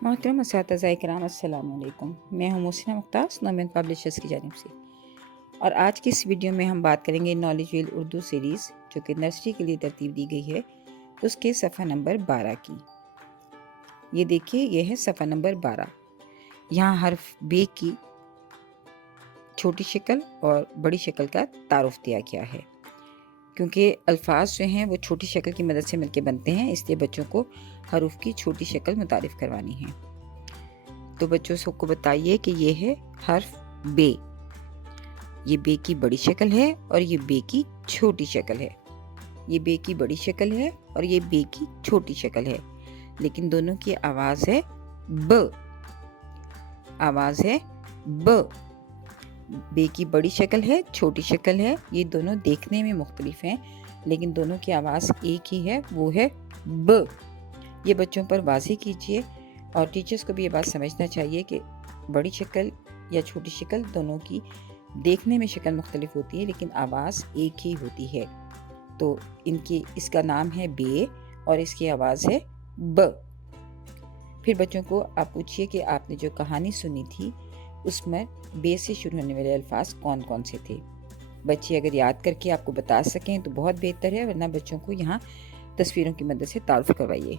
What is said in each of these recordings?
मोहतरम असातिज़ा इकराम अस्सलाम वालेकुम। मैं हूँ मोहसिना मुख्तार नोमन पब्लिशर्स की जानिब से, और आज की इस वीडियो में हम बात करेंगे नॉलेज व्हील उर्दू सीरीज़ जो कि नर्सरी के लिए तरतीब दी गई है, उसके सफ़ा नंबर 12 की। ये देखिए, ये है सफ़ा नंबर 12। यहाँ हर्फ बे की छोटी शक्ल और बड़ी शक्ल का तारुफ दिया गया है। क्योंकि अल्फाज जो हैं वो छोटी शक्ल की मदद से मिलकर बनते हैं, इसलिए बच्चों को हरूफ की छोटी शक्ल मुतारिफ करवानी है। तो बच्चों सबको बताइए कि ये है हर्फ बे। ये बे की बड़ी शक्ल है और ये बे की छोटी शक्ल है। ये बे की बड़ी शक्ल है और ये बे की छोटी शक्ल है, लेकिन दोनों की आवाज़ है ब। आवाज़ है ब। बे की बड़ी शक्ल है, छोटी शक्ल है, ये दोनों देखने में मुख्तलिफ हैं, लेकिन दोनों की आवाज़ एक ही है, वो है ब। ये बच्चों पर वाज़ेह कीजिए, और टीचर्स को भी ये बात समझना चाहिए कि बड़ी शक्ल या छोटी शक्ल दोनों की देखने में शक्ल मुख्तलिफ होती है, लेकिन आवाज़ एक ही होती है। तो इसका नाम है बे और इसकी आवाज़ है ब। फिर बच्चों को आप पूछिए कि आपने जो कहानी सुनी थी उसमें बे से शुरू होने वाले अल्फाज कौन कौन से थे। बच्चे अगर याद करके आपको बता सकें तो बहुत बेहतर है, वरना बच्चों को यहाँ तस्वीरों की मदद से तारुफ करवाइए।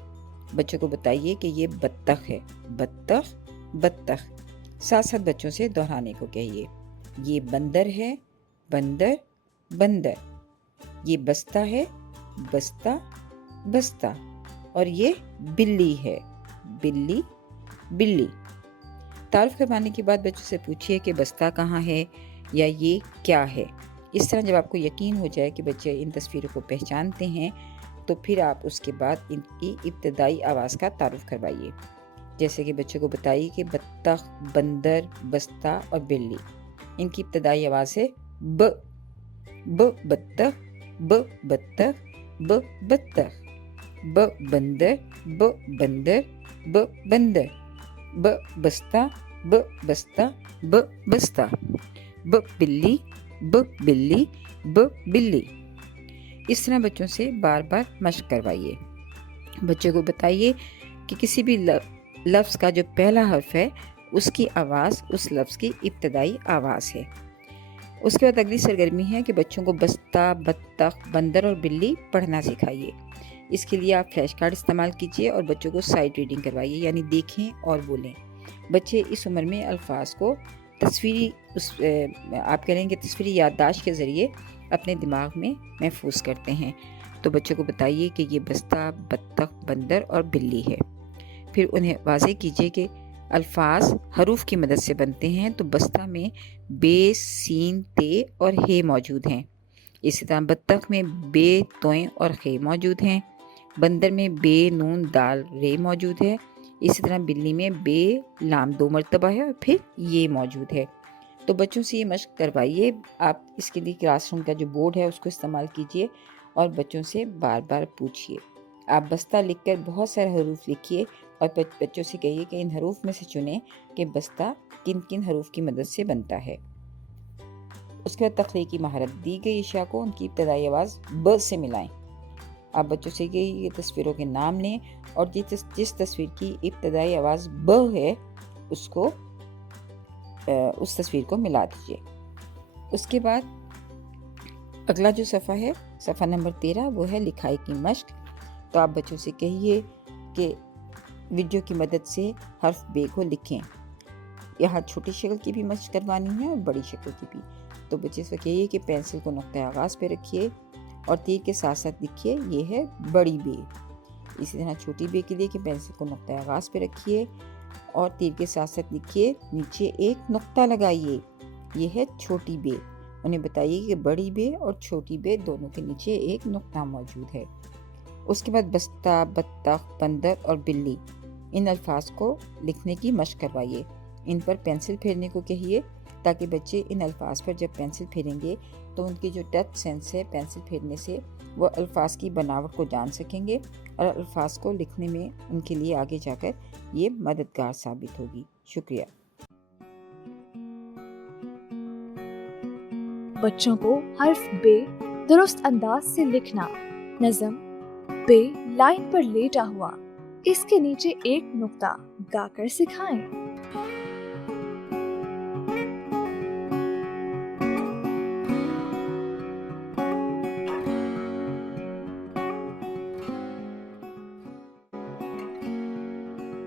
बच्चों को बताइए कि ये बत्तख है, बत्तख बत्तख। साथ साथ बच्चों से दोहराने को कहिए। ये बंदर है, बंदर बंदर। ये बस्ता है, बस्ता बस्ता। और ये बिल्ली है, बिल्ली बिल्ली। तारुफ करवाने के बाद बच्चों से पूछिए कि बस्ता कहाँ है या ये क्या है। इस तरह जब आपको यकीन हो जाए कि बच्चे इन तस्वीरों को पहचानते हैं, तो फिर आप उसके बाद इनकी इब्तदाई आवाज़ का तारुफ करवाइए। जैसे कि बच्चों को बताइए कि बत्तख, बंदर, बस्ता और बिल्ली। इनकी इब्तदाई आवाज़ है ब। ब बत्तख, ब बत्तख, ब बत्तख। ब बंदर, ब बंदर, ब बंदर। ब बस्ता, ब बस्ता, ब बस्ता। ब बिल्ली, ब बिल्ली, ब बिल्ली। इस तरह बच्चों से बार बार मश्क करवाइए। बच्चों को बताइए कि किसी भी लफ्ज़ का जो पहला हर्फ है उसकी आवाज़ उस लफ्ज़ की इब्तदाई आवाज़ है। उसके बाद अगली सरगर्मी है कि बच्चों को बस्ता, बत्तख, बंदर और बिल्ली पढ़ना सिखाइए। इसके लिए आप फ्लैश कार्ड इस्तेमाल कीजिए और बच्चों को साइड रीडिंग करवाइए, यानी देखें और बोलें। बच्चे इस उम्र में अल्फाज को आप कह लेंगे तस्वीरी याददाश्त के ज़रिए अपने दिमाग में महफूज करते हैं। तो बच्चों को बताइए कि ये बस्ता, बत्तख, बंदर और बिल्ली है। फिर उन्हें वाज़ेह कीजिए कि अल्फाज हरूफ की मदद से बनते हैं। तो बस्ता में बे, सीन, ते और हे मौजूद हैं। इसी तरह बत्तख में बे, तोएं और खे मौजूद हैं। बंदर में बे, नून, दाल, रे मौजूद है। इसी तरह बिल्ली में बे, लाम 2 मरतबा है और फिर ये मौजूद है। तो बच्चों से ये मश्क करवाइए। आप इसके लिए क्लासरूम का जो बोर्ड है उसको इस्तेमाल कीजिए और बच्चों से बार बार पूछिए। आप बस्ता लिखकर बहुत सारे हरूफ लिखिए और बच्चों से कहिए कि इन हरूफ में से चुनें कि बस्ता किन किन हरूफ की मदद से बनता है। उसके बाद तख्लीकी महारत दी गई अशिया को उनकी इब्तदाई आवाज़ ब से मिलाएं। आप बच्चों से ये तस्वीरों के नाम लें और जिस तस्वीर की इब्तदाई आवाज़ ब है उसको उस तस्वीर को मिला दीजिए। उसके बाद अगला जो सफ़ा है, सफ़ा नंबर 13, वो है लिखाई की मश्क। तो आप बच्चों से कहिए कि वीडियो की मदद से हर्फ बे को लिखें। यहाँ छोटी शक्ल की भी मश्क करवानी है और बड़ी शक्ल की भी। तो बच्चे से कहिए कि पेंसिल को नुक्ता आगाज़ पे रखिए और तीर के साथ साथ लिखिए ये है बड़ी बे। इसी तरह छोटी बे के लिए कि पेंसिल को नुक्ता आगाज़ पे रखिए और तीर के साथ साथ लिखिए, नीचे एक नुक्ता लगाइए, ये है छोटी बे। उन्हें बताइए कि बड़ी बे और छोटी बे दोनों के नीचे एक नुक्ता मौजूद है। उसके बाद बस्ता, बत्तख, बंदर और बिल्ली, इन अल्फाज को लिखने की मश्क करवाइए। इन पर पेंसिल फेरने को कहिए ताकि बच्चे इन अल्फाज पर जब पेंसिल फेरेंगे तो उनकी जो टच सेंस है पेंसिल फेरने से वो अल्फाज की बनावट को जान सकेंगे और अल्फाज को लिखने में उनके लिए आगे जाकर ये मददगार साबित होगी। शुक्रिया। बच्चों को हर्फ बे दुरुस्त अंदाज से लिखना। नज़म: बे लाइन पर लेटा हुआ, इसके नीचे एक नुक्ता गाकर सिखाएं।